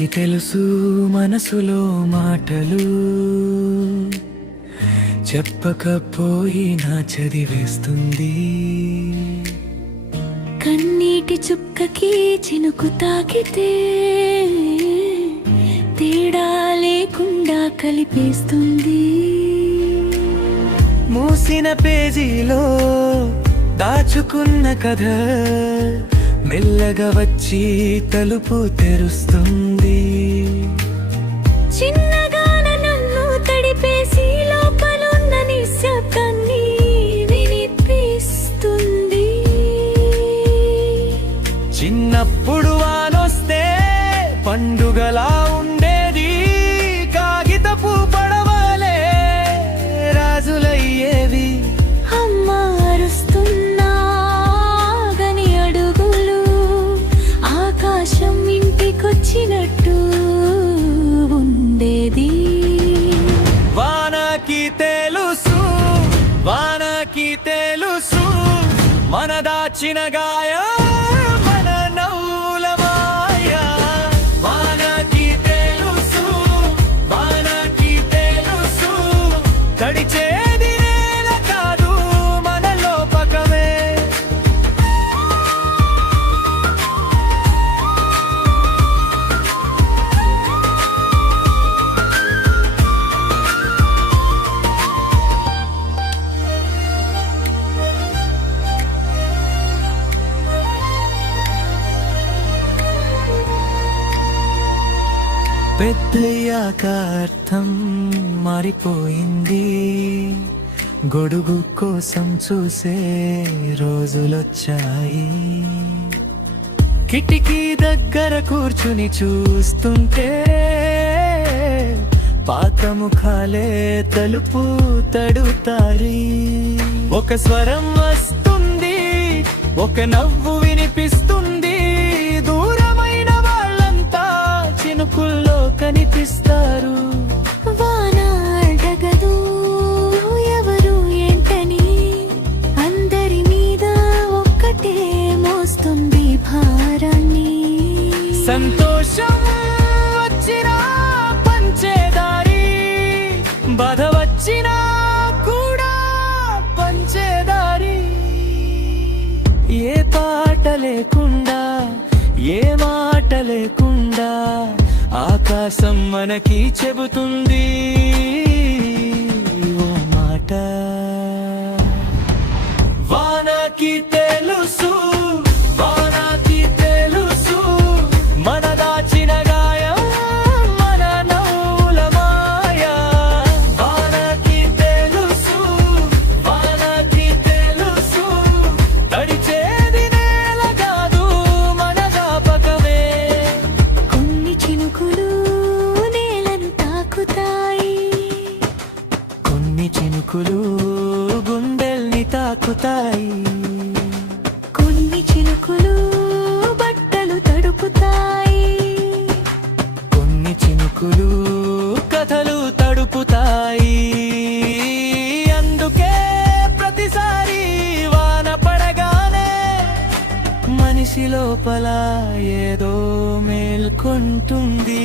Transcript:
ఎవరికి తెలుసు మనసులో మాటలు చెప్పకపోయినా చదివేస్తుంది. కన్నీటి చుక్కకి చినుకు తాకితే తేడా లేకుండా కలిపేస్తుంది. మూసిన పేజీలో దాచుకున్న కథ మెల్లగా వచ్చి తలుపు తెరుస్తుంది. చిన్నగా నన్ను తడిపేసి లోపలున్న నిశ్శబ్దాన్ని వినిపిస్తుంది. చిన్నప్పుడు వానొస్తే పండుగలా ఉండేది, కాగితపు పడవలే రాజులయ్యేవి. అమ్మ అరుస్తున్నా గని అడుగులు ఆకాశం ఇంటికొచ్చినట్టు ఉండేది. వానకి తెలుసు, వానకి తెలుసు మన దాచిన గాయం మన నవ్వుల మాయ. వానకి తెలుసు, వానకి తెలుసు తడిచేది నేల కాదు మన లోపకమే. పెద్దయ్యాక అర్థం మారిపోయింది, గొడుగు కోసం చూసే రోజులొచ్చాయి. కిటికీ దగ్గర కూర్చుని చూస్తుంటే పాత ముఖాలే తలుపు తడుతాయి. ఒక స్వరం వస్తుంది, ఒక నవ్వు వినిపిస్తుంది. దూరమైన వాళ్ళంతా చినుకుల్లో కనిపిస్తారు. వాన అడగదు ఎవరు ఏంటని, అందరి మీద ఒక్కటే మోస్తుంది భారాన్ని. సంతోషం వచ్చినా పంచేదారి, బాధ వచ్చినా కూడా పంచేదారి. ఏ పాట లేకుండా, ఏ మాట లేకుండా ఆకాశం మనకి చెబుతుంది ఓ మాట. వానకి తెలుసు, వానకి తెలుసు మన దాచిన గాయం మన నవ్వుల మాయ. వానకి తెలుసు, వానకి తెలుసు తడిచేది నేల కాదు మన జ్ఞాపకమే. కొన్ని చినుకులు నేలను తాకుతాయి, కొన్ని చినుకులు గుండెల్ని తాకుతాయి. కొన్ని చినుకులు బట్టలు తడుపుతాయి, కొన్ని చినుకులు కథలు తడుపుతాయి. అందుకే ప్రతిసారి వాన పడగానే మనిషి లోపల ఏదో మేల్కొంటుంది.